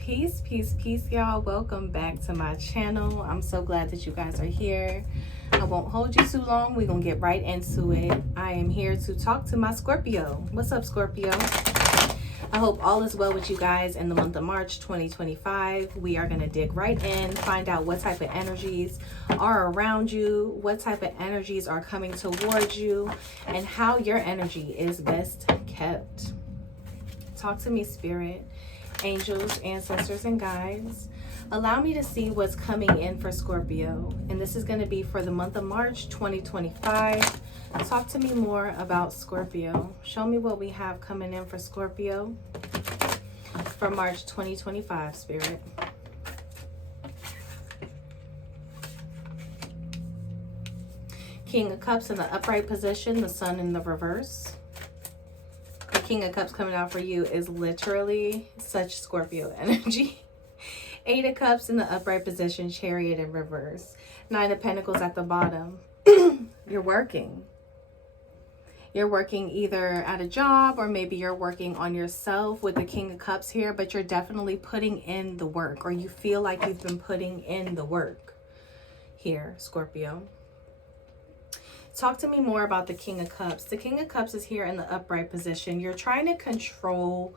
Peace, peace, peace, y'all. Welcome back to my channel. I'm so glad that you guys are here. I won't hold you too long. We're going to get right into it. I am here to talk to my Scorpio. What's up, Scorpio? I hope all is well with you guys in the month of March 2025. We are going to dig right in, find out what type of energies are around you, what type of energies are coming towards you, and how your energy is best kept. Talk to me, Spirit, angels, ancestors, and guides. Allow me to see what's coming in for Scorpio. And this is going to be for the month of March 2025. Talk to me more about Scorpio. Show me what we have coming in for Scorpio for March 2025, Spirit. King of Cups in the upright position, the Sun in the reverse. The King of Cups coming out for you is literally such Scorpio energy. 8 of Cups in the upright position, Chariot in reverse. 9 of Pentacles at the bottom. You're working. You're working either at a job or maybe you're working on yourself with the King of Cups here, but you're definitely putting in the work, or you feel like you've been putting in the work here, Scorpio. Talk to me more about the King of Cups. The King of Cups is here in the upright position. You're trying to control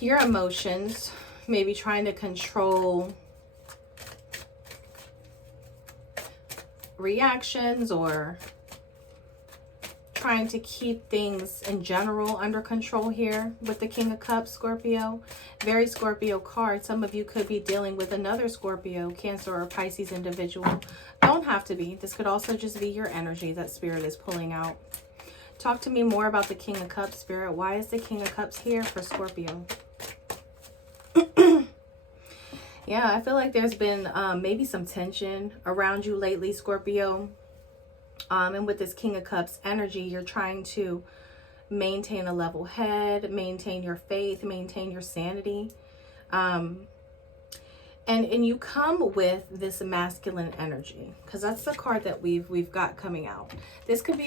your emotions, maybe trying to control reactions, or trying to keep things in general under control here with the King of Cups, Scorpio. Very Scorpio card. Some of you could be dealing with another Scorpio, Cancer, or Pisces individual. Don't have to be. This could also just be your energy that Spirit is pulling out. Talk to me more about the King of Cups, Spirit. Why is the King of Cups here for Scorpio? Yeah, I feel like there's been maybe some tension around you lately, Scorpio. And with this King of Cups energy, you're trying to maintain a level head, maintain your faith, maintain your sanity. And you come with this masculine energy, because that's the card that we've got coming out. This could be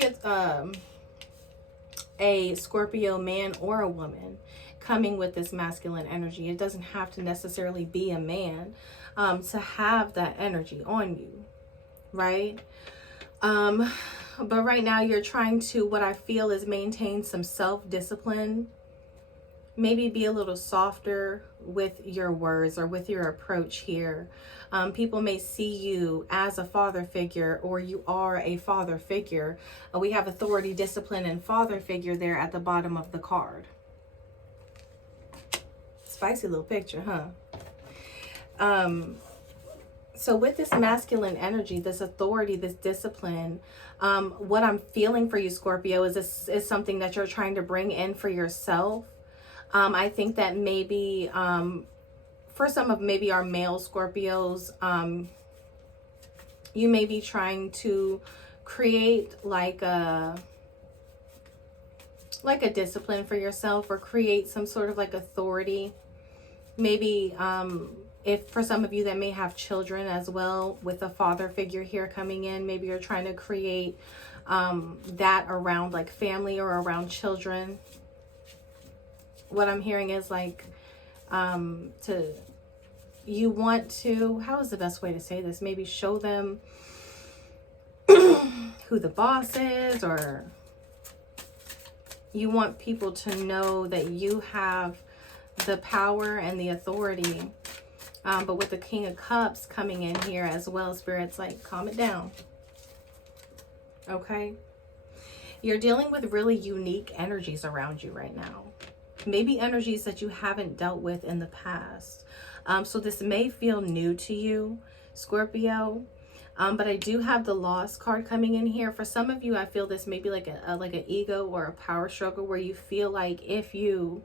a Scorpio man or a woman coming with this masculine energy. It doesn't have to necessarily be a man to have that energy on you, right? But right now you're trying to, what I feel is, maintain some self-discipline. Maybe be a little softer with your words or with your approach here. People may see you as a father figure, or you are a father figure. We have authority, discipline, and father figure there at the bottom of the card. Spicy little picture, huh? So with this masculine energy, this authority, this discipline, what I'm feeling for you, Scorpio, is something that you're trying to bring in for yourself. I think that maybe for some of maybe our male Scorpios, you may be trying to create like a discipline for yourself, or create some sort of like authority. Maybe if for some of you that may have children as well, with a father figure here coming in, maybe you're trying to create that around like family or around children. What I'm hearing is like you want to, how is the best way to say this? Maybe show them who the boss is, or you want people to know that you have the power and the authority. But with the King of Cups coming in here as well, Spirit's like, calm it down. Okay? You're dealing with really unique energies around you right now. Maybe energies that you haven't dealt with in the past. So this may feel new to you, Scorpio. But I do have the Lost card coming in here. For some of you, I feel this may be like an ego or a power struggle, where you feel like if you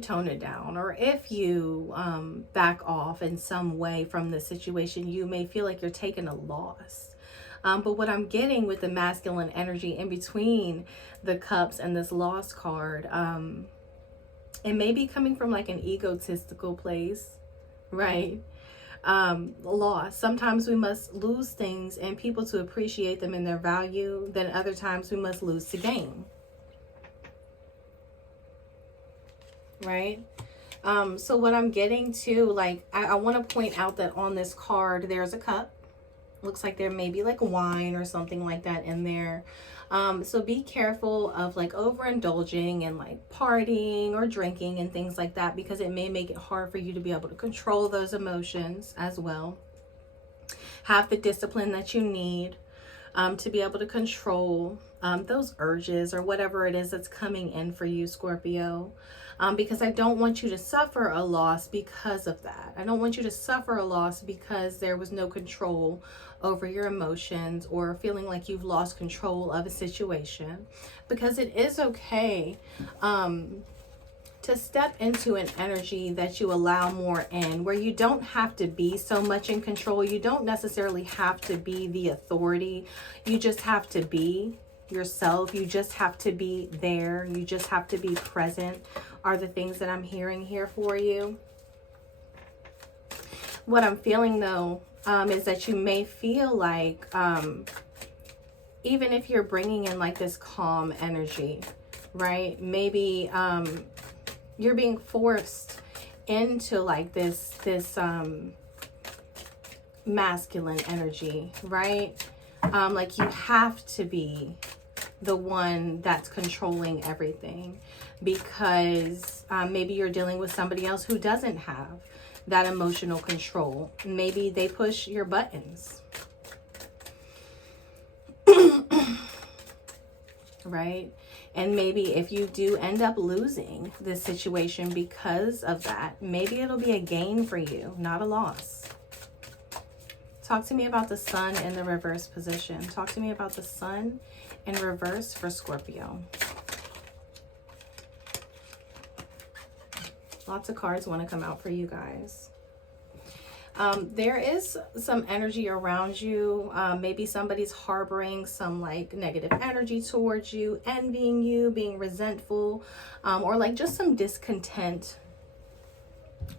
tone it down, or if you back off in some way from the situation, you may feel like you're taking a loss. But what I'm getting with the masculine energy in between the cups and this Lost card, it may be coming from like an egotistical place, right? Loss. Sometimes we must lose things and people to appreciate them and their value. Then other times we must lose to gain. Right? So what I'm getting to, like, I want to point out that on this card, there's a cup. Looks like there may be like wine or something like that in there. So be careful of like overindulging and like partying or drinking and things like that, because it may make it hard for you to be able to control those emotions as well. Have the discipline that you need to be able to control those urges or whatever it is that's coming in for you, Scorpio. Because I don't want you to suffer a loss because of that. I don't want you to suffer a loss because there was no control over your emotions or feeling like you've lost control of a situation. Because it is okay to step into an energy that you allow more in, where you don't have to be so much in control. You don't necessarily have to be the authority. You just have to be yourself. You just have to be there. You just have to be present, are the things that I'm hearing here for you. What I'm feeling though is that you may feel like even if you're bringing in like this calm energy, right? Maybe you're being forced into like this masculine energy, right? Like you have to be the one that's controlling everything, because maybe you're dealing with somebody else who doesn't have that emotional control. Maybe they push your buttons, right? And maybe if you do end up losing this situation because of that, maybe it'll be a gain for you, not a loss. Talk to me about the sun in the reverse position. Talk to me about the sun in reverse for Scorpio. Lots of cards want to come out for you guys. There is some energy around you. Maybe somebody's harboring some like negative energy towards you, envying you, being resentful, or like just some discontent.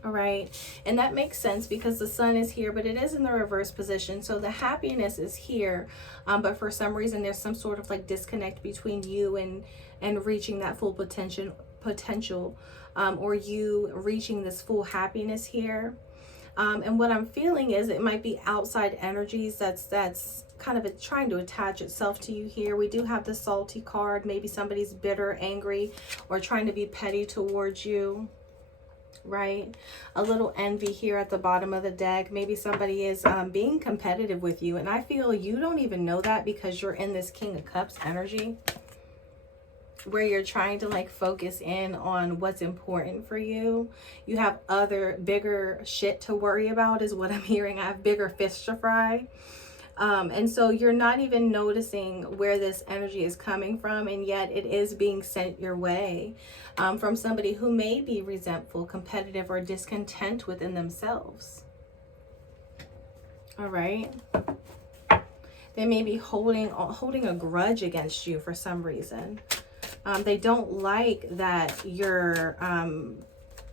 All right. And that makes sense because the sun is here, but it is in the reverse position. So the happiness is here. But for some reason, there's some sort of like disconnect between you and reaching that full potential, or you reaching this full happiness here. And what I'm feeling is it might be outside energies that's kind of trying to attach itself to you here. We do have the salty card. Maybe somebody's bitter, angry, or trying to be petty towards you, right? A little envy here at the bottom of the deck. Maybe somebody is being competitive with you. And I feel you don't even know that because you're in this King of Cups energy, where you're trying to like focus in on what's important for you. You have other bigger shit to worry about is what I'm hearing. I have bigger fish to fry. And so you're not even noticing where this energy is coming from, and yet it is being sent your way from somebody who may be resentful, competitive, or discontent within themselves. All right. They may be holding a grudge against you for some reason. They don't like that you're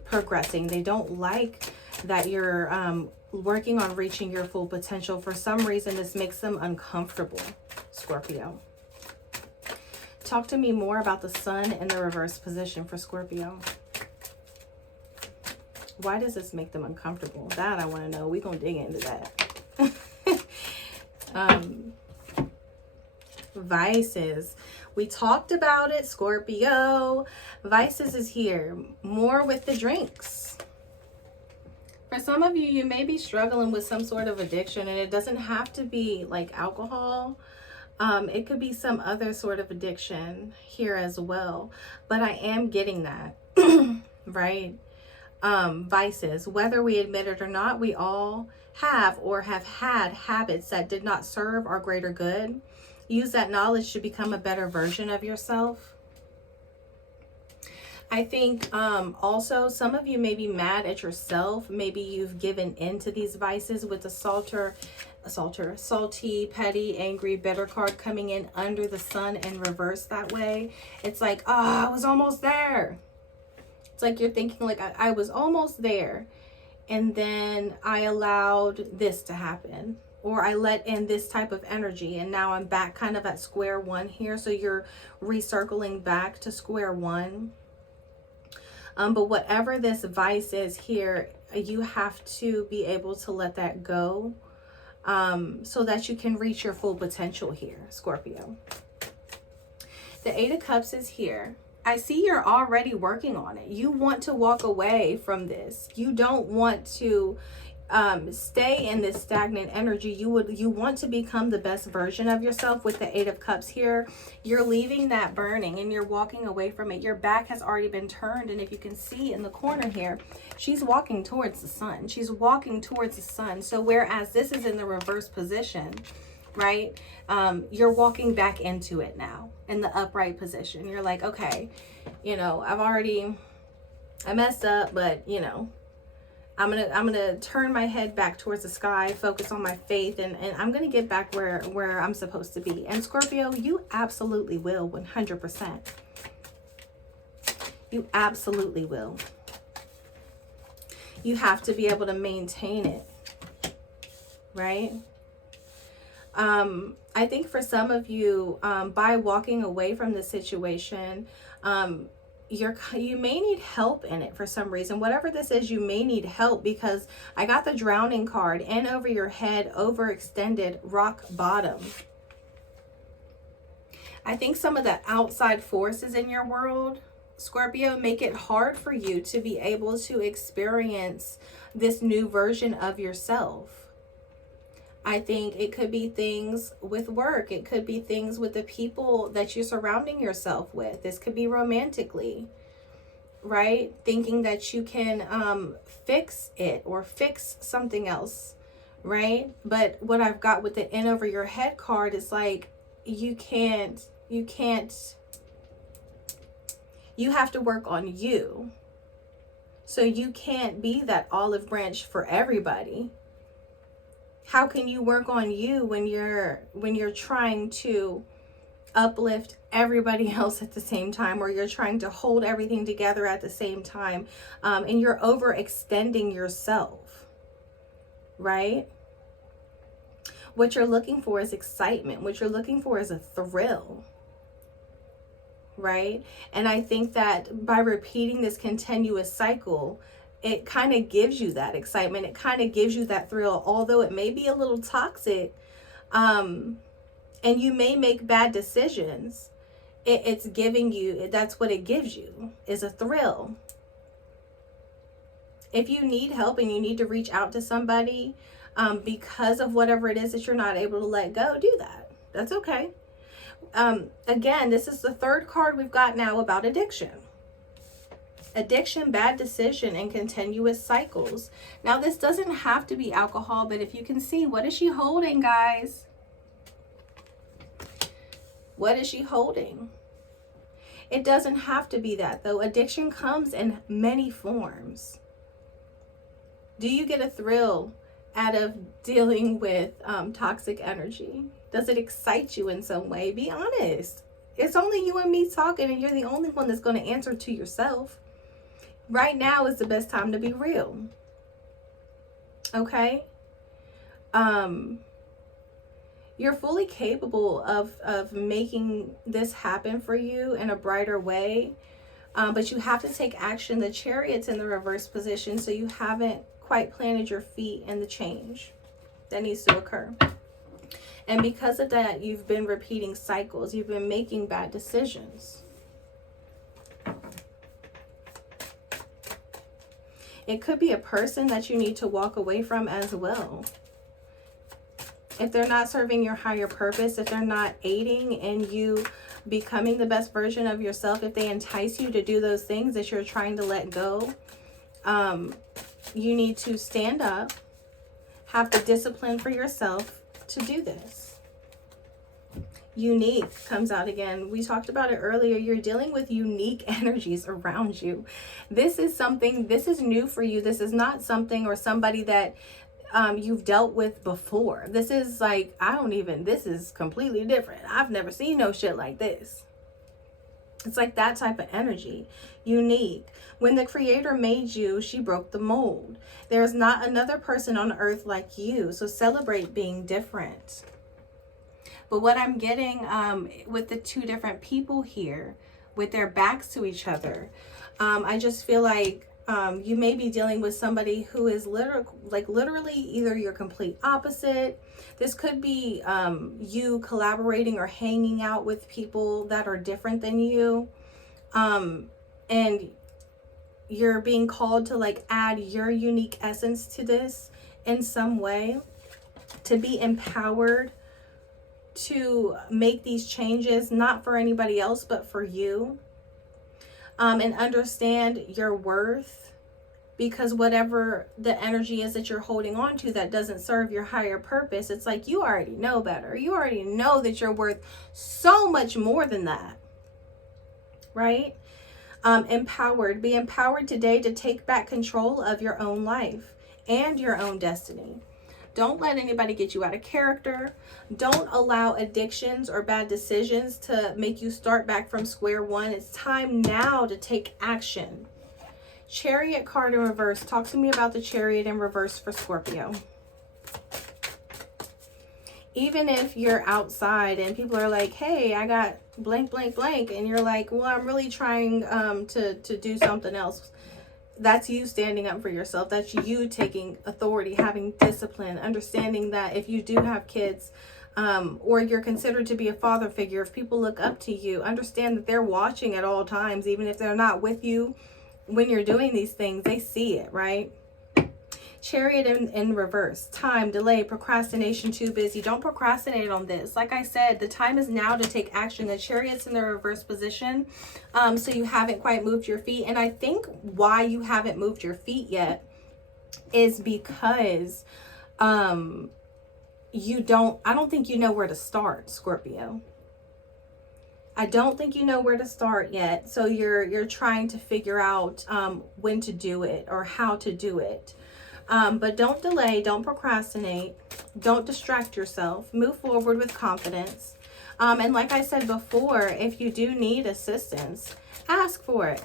progressing. They don't like that you're working on reaching your full potential. For some reason, this makes them uncomfortable, Scorpio. Talk to me more about the sun in the reverse position for Scorpio. Why does this make them uncomfortable? That I want to know. We're going to dig into that. Vices. We talked about it, Scorpio. Vices is here. More with the drinks. For some of you, you may be struggling with some sort of addiction, and it doesn't have to be like alcohol. It could be some other sort of addiction here as well. But I am getting that, right? Vices, whether we admit it or not, we all have or have had habits that did not serve our greater good. Use that knowledge to become a better version of yourself. I think also some of you may be mad at yourself. Maybe you've given into these vices with the salty, petty, angry, bitter card coming in under the sun in reverse that way. It's like, I was almost there. It's like you're thinking like, I was almost there. And then I allowed this to happen. Or I let in this type of energy, and now I'm back kind of at square one here. So you're recircling back to square one. But whatever this vice is here, you have to be able to let that go, so that you can reach your full potential here, Scorpio. The Eight of Cups is here. I see you're already working on it. You want to walk away from this. You don't want to stay in this stagnant energy. You want to become the best version of yourself with the Eight of Cups here. You're leaving that burning and you're walking away from it. Your back has already been turned, and if you can see in the corner here, she's walking towards the sun. She's walking towards the sun. So whereas this is in the reverse position, right, you're walking back into it now in the upright position. You're like, okay, you know, I messed up, but you know, I'm gonna turn my head back towards the sky, focus on my faith, and I'm gonna get back where I'm supposed to be. And Scorpio, you absolutely will, 100%. You absolutely will. You have to be able to maintain it, right? I think for some of you, by walking away from the situation, you may need help in it for some reason. Whatever this is, you may need help, because I got the drowning card, in over your head, overextended, rock bottom. I think some of the outside forces in your world, Scorpio, make it hard for you to be able to experience this new version of yourself. I think it could be things with work. It could be things with the people that you're surrounding yourself with. This could be romantically, right? Thinking that you can fix it or fix something else, right? But what I've got with the in over your head card is like, you have to work on you. So you can't be that olive branch for everybody. How can you work on you when you're trying to uplift everybody else at the same time, or you're trying to hold everything together at the same time, and you're overextending yourself, right? What you're looking for is excitement. What you're looking for is a thrill, right? And I think that by repeating this continuous cycle, it kind of gives you that excitement. It kind of gives you that thrill, although it may be a little toxic, and you may make bad decisions. It's giving you, that's what it gives you, is a thrill. If you need help and you need to reach out to somebody because of whatever it is that you're not able to let go, do that. That's okay. Again, this is the third card we've got now about addiction. Addiction, bad decision, and continuous cycles. Now, this doesn't have to be alcohol, but if you can see, what is she holding, guys? What is she holding? It doesn't have to be that, though. Addiction comes in many forms. Do you get a thrill out of dealing with toxic energy? Does it excite you in some way? Be honest. It's only you and me talking, and you're the only one that's going to answer to yourself. Right now is the best time to be real. Okay? You're fully capable of making this happen for you in a brighter way. But you have to take action. The Chariot's in the reverse position, so you haven't quite planted your feet in the change that needs to occur. And because of that, you've been repeating cycles. You've been making bad decisions. It could be a person that you need to walk away from as well. If they're not serving your higher purpose, if they're not aiding in you becoming the best version of yourself, if they entice you to do those things that you're trying to let go, you need to stand up, have the discipline for yourself to do this. Unique comes out again. We talked about it earlier. You're dealing with unique energies around you. This is something, this is new for you. This is not something or somebody that you've dealt with before. This is like, this is completely different. I've never seen no shit like this. It's like that type of energy. Unique. When the Creator made you, she broke the mold. There's not another person on earth like you. So celebrate being different. But what I'm getting with the two different people here, with their backs to each other, I just feel like you may be dealing with somebody who is literally either your complete opposite. This could be you collaborating or hanging out with people that are different than you. And you're being called to like add your unique essence to this in some way, to be empowered to make these changes, not for anybody else, but for you. And understand your worth, because whatever the energy is that you're holding on to that doesn't serve your higher purpose, it's like you already know better. You already know that you're worth so much more than that, right? Empowered. Be empowered today to take back control of your own life and your own destiny. Don't let anybody get you out of character. Don't allow addictions or bad decisions to make you start back from square one. It's time now to take action. Chariot card in reverse. Talk to me about the Chariot in reverse for Scorpio. Even if you're outside and people are like, hey, I got blank, blank, blank. And you're like, well, I'm really trying to do something else. That's you standing up for yourself. That's you taking authority, having discipline, understanding that if you do have kids or you're considered to be a father figure, if people look up to you, understand that they're watching at all times, even if they're not with you when you're doing these things, they see it, right? Chariot in reverse. Time, delay, procrastination, too busy. Don't procrastinate on this. Like I said, the time is now to take action. The Chariot's in the reverse position. So you haven't quite moved your feet. And I think why you haven't moved your feet yet is because I don't think you know where to start, Scorpio. I don't think you know where to start yet. So you're trying to figure out when to do it or how to do it. But don't delay, don't procrastinate, don't distract yourself, move forward with confidence. And like I said before, if you do need assistance, ask for it.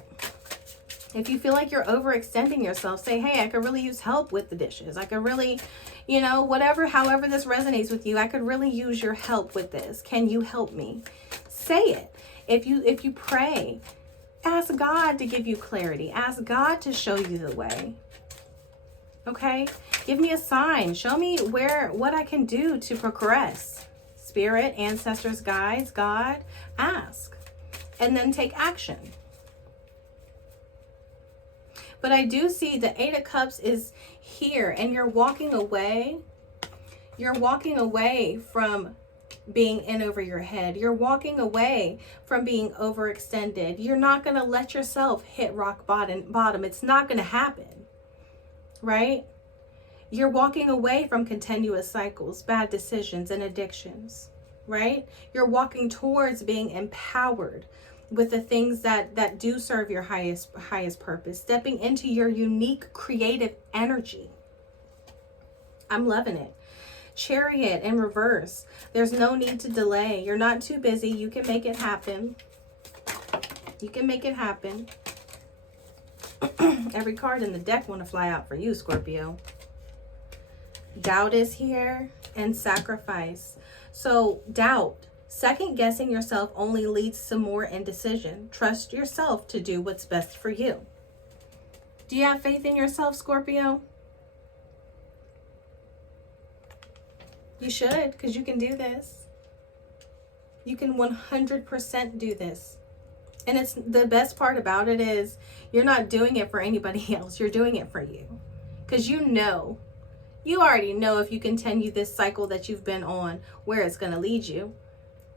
If you feel like you're overextending yourself, say, hey, I could really use help with the dishes. I could really, however this resonates with you, I could really use your help with this. Can you help me? Say it. If you pray, ask God to give you clarity. Ask God to show you the way. Okay, give me a sign. Show me what I can do to progress. Spirit, ancestors, guides, God, ask. And then take action. But I do see the Eight of Cups is here and you're walking away. You're walking away from being in over your head. You're walking away from being overextended. You're not going to let yourself hit rock bottom. It's not going to happen. Right? You're walking away from continuous cycles, bad decisions, and addictions, right? You're walking towards being empowered with the things that do serve your highest purpose, stepping into your unique creative energy. I'm loving it. Chariot in reverse. There's no need to delay. You're not too busy. You can make it happen. You can make it happen. Every card in the deck want to fly out for you, Scorpio. Doubt is here and sacrifice. So doubt, second guessing yourself only leads to more indecision. Trust yourself to do what's best for you. Do you have faith in yourself, Scorpio? You should, because you can do this. You can 100% do this. And it's the best part about it is you're not doing it for anybody else. You're doing it for you. Because you already know if you continue this cycle that you've been on, where it's going to lead you.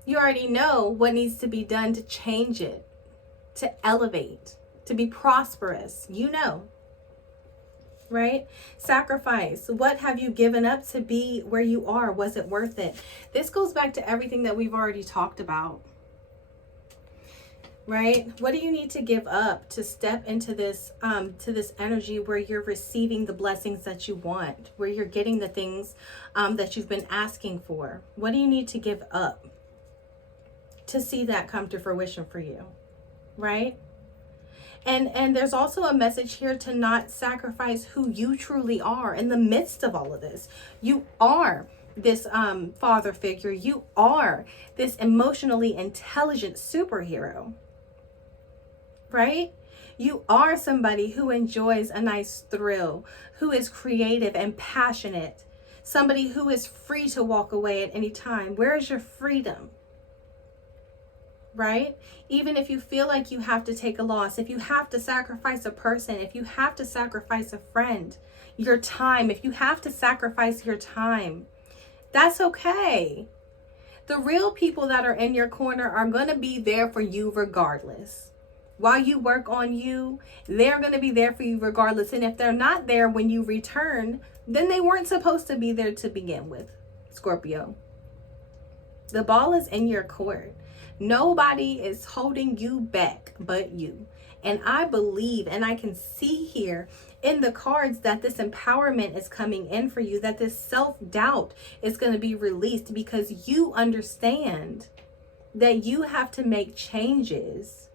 You already know what needs to be done to change it, to elevate, to be prosperous. You know, right? Sacrifice. What have you given up to be where you are? Was it worth it? This goes back to everything that we've already talked about. Right? What do you need to give up to step into this energy where you're receiving the blessings that you want, where you're getting the things that you've been asking for? What do you need to give up to see that come to fruition for you? Right? And there's also a message here to not sacrifice who you truly are in the midst of all of this. You are this father figure. You are this emotionally intelligent superhero. Right? You are somebody who enjoys a nice thrill, who is creative and passionate, somebody who is free to walk away at any time. Where is your freedom? Right? Even if you feel like you have to take a loss, if you have to sacrifice a person, if you have to sacrifice a friend, your time, if you have to sacrifice your time, that's okay. The real people that are in your corner are going to be there for you regardless. While you work on you, they're going to be there for you regardless. And if they're not there when you return, then they weren't supposed to be there to begin with, Scorpio. The ball is in your court. Nobody is holding you back but you. And I believe, and I can see here in the cards, that this empowerment is coming in for you, that this self-doubt is going to be released, because you understand that you have to make changes.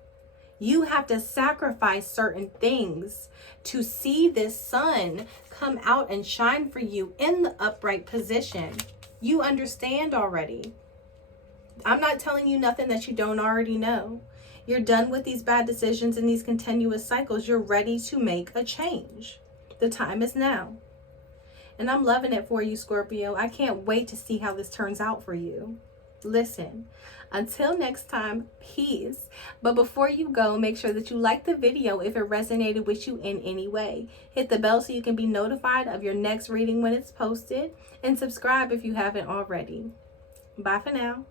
You have to sacrifice certain things to see this sun come out and shine for you in the upright position. You understand already. I'm not telling you nothing that you don't already know. You're done with these bad decisions and these continuous cycles. You're ready to make a change. The time is now. And I'm loving it for you, Scorpio. I can't wait to see how this turns out for you. Listen, until next time, peace. But before you go, make sure that you like the video if it resonated with you in any way. Hit the bell so you can be notified of your next reading when it's posted. And subscribe if you haven't already. Bye for now.